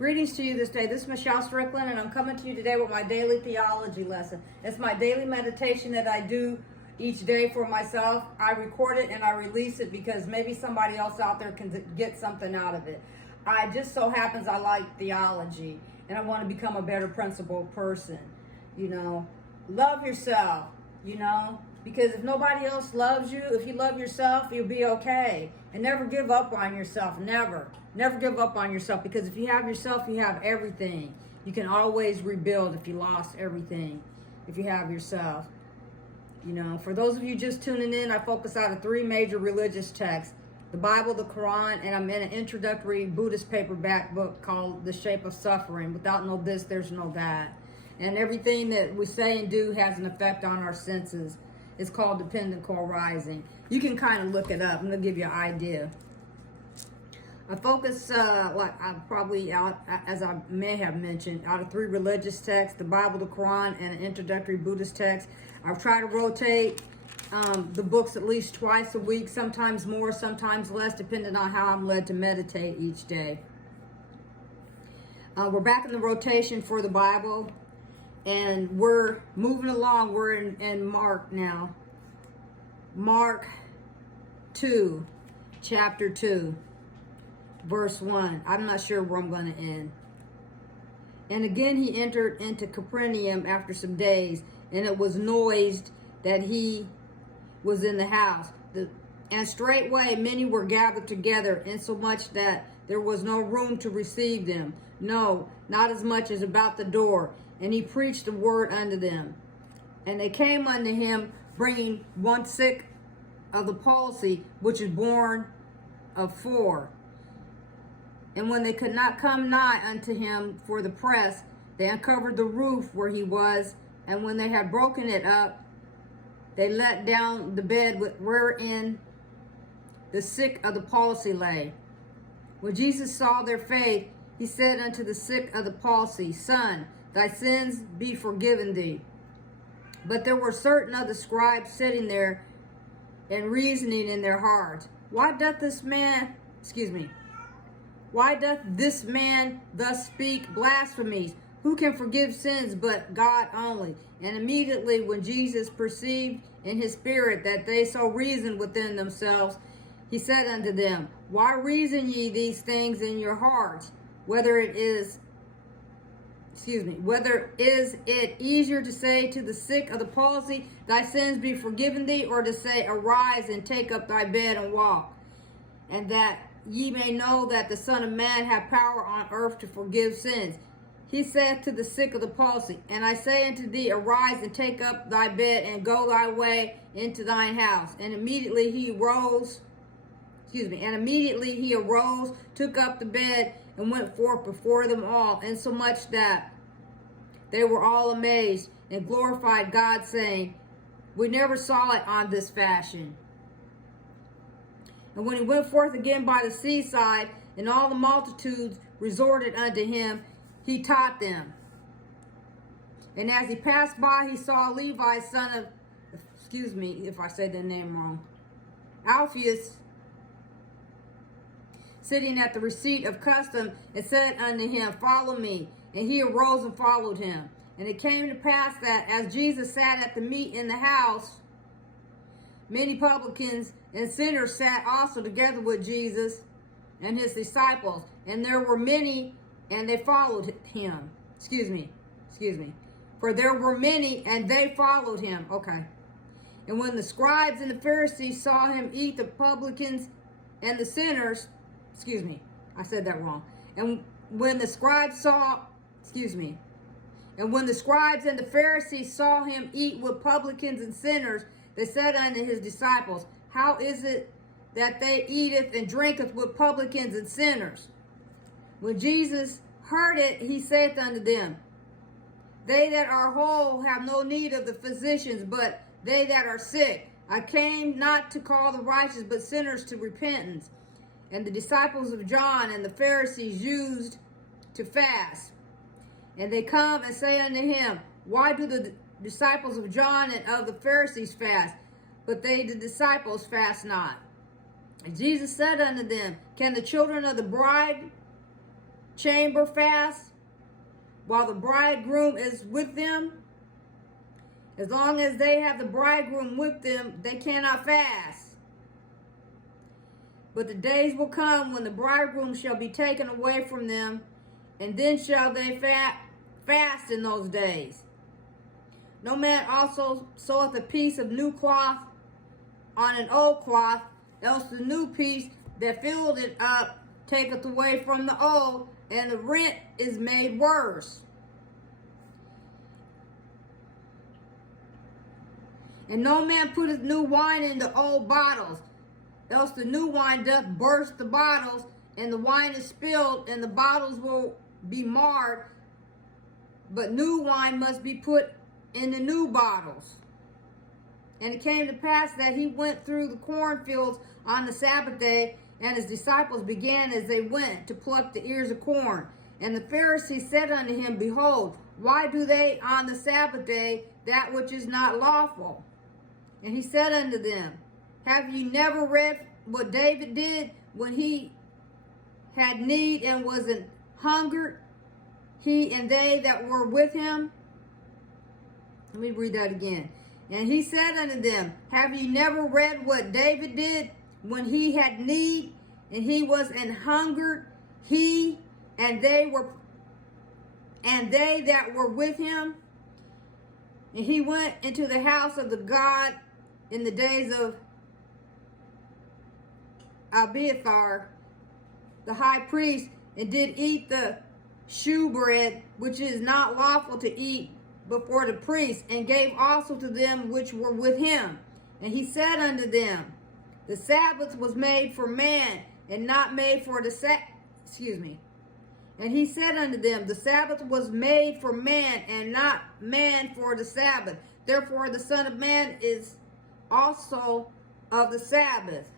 Greetings to you this day. This is Michelle Strickland, and I'm coming to you today with my daily theology lesson. It's my daily meditation that I do each day for myself. I record it and I release it because maybe somebody else out there can get something out of it. I just so happens I like theology, and I want to become a better principled person. Love yourself, because if nobody else loves you, if you love yourself, you'll be okay. And never give up on yourself. Never give up on yourself, because if you have yourself, you have everything. You can always rebuild if you lost everything, if you have yourself. For those of you just tuning in, I focus out of 3 major religious texts: the Bible, the Quran, and I'm in an introductory Buddhist paperback book called The Shape of Suffering. Without no this, there's no that. And everything that we say and do has an effect on our senses. It's called dependent co-arising. You can kind of look it up, and it'll give you an idea. I focus, as I may have mentioned, out of 3 religious texts: the Bible, the Quran, and an introductory Buddhist text. I've tried to rotate the books at least twice a week, sometimes more, sometimes less, depending on how I'm led to meditate each day. We're back in the rotation for the Bible, and we're moving along. We're in Mark now. Mark 2, chapter 2, verse 1. I'm not sure where I'm going to end. And again he entered into Capernaum after some days, and it was noised that he was in the house. And straightway many were gathered together, insomuch that there was no room to receive them, no, not as much as about the door. And he preached the word unto them. And they came unto him, bringing one sick of the palsy, which is born of 4. And when they could not come nigh unto him for the press, they uncovered the roof where he was. And when they had broken it up, they let down the bed wherein the sick of the palsy lay. When Jesus saw their faith, he said unto the sick of the palsy, Son, thy sins be forgiven thee. But there were certain of the scribes sitting there and reasoning in their hearts, Why doth this man thus speak blasphemies? Who can forgive sins but God only? And immediately when Jesus perceived in his spirit that they so reasoned within themselves, he said unto them, Why reason ye these things in your hearts? Whether is it easier to say to the sick of the palsy, Thy sins be forgiven thee, or to say, Arise and take up thy bed and walk? And that ye may know that the Son of Man hath power on earth to forgive sins. He said to the sick of the palsy, And I say unto thee, Arise and take up thy bed and go thy way into thine house. And immediately he arose, took up the bed, and went forth before them all, insomuch that they were all amazed and glorified God, saying, We never saw it on this fashion. And when he went forth again by the seaside, and all the multitudes resorted unto him, he taught them. And as he passed by, he saw Levi, son of, excuse me if I said the name wrong, Alphaeus, sitting at the receipt of custom, and said unto him, Follow me. And he arose and followed him. And it came to pass that as Jesus sat at the meat in the house, many publicans and sinners sat also together with Jesus and his disciples. And there were many, and they followed him. For there were many, and they followed him. Okay. And when the scribes and the Pharisees saw him eat the publicans and the sinners, I said that wrong. And when the scribes and the Pharisees saw him eat with publicans and sinners, they said unto his disciples, How is it that they eateth and drinketh with publicans and sinners? When Jesus heard it, he saith unto them, They that are whole have no need of the physicians, but they that are sick. I came not to call the righteous, but sinners to repentance. And the disciples of John and the Pharisees used to fast. And they come and say unto him, Why do the disciples of John and of the Pharisees fast, but they, the disciples, fast not? And Jesus said unto them, Can the children of the bride chamber fast while the bridegroom is with them? As long as they have the bridegroom with them, they cannot fast. But the days will come when the bridegroom shall be taken away from them, and then shall they fast in those days. No man also seweth a piece of new cloth on an old cloth, else the new piece that filled it up taketh away from the old, and the rent is made worse. And no man putteth new wine into old bottles, else the new wine doth burst the bottles, and the wine is spilled, and the bottles will be marred. But new wine must be put in the new bottles. And it came to pass that he went through the cornfields on the Sabbath day, and his disciples began as they went to pluck the ears of corn. And the Pharisees said unto him, Behold, why do they on the Sabbath day that which is not lawful? And he said unto them, Have ye never read what David did when he had need and was an hungered, he and they that were with him? Let me read that again. And he said unto them, Have ye never read what David did when he had need and he was an hungered, he and they that were with him? And he went into the house of the God in the days of Abiathar, the high priest, and did eat the shewbread, which is not lawful to eat before the priest, and gave also to them which were with him. And he said unto them, The Sabbath was made for man, and not made for the And he said unto them, The Sabbath was made for man, and not man for the Sabbath. Therefore the Son of Man is also of the Sabbath.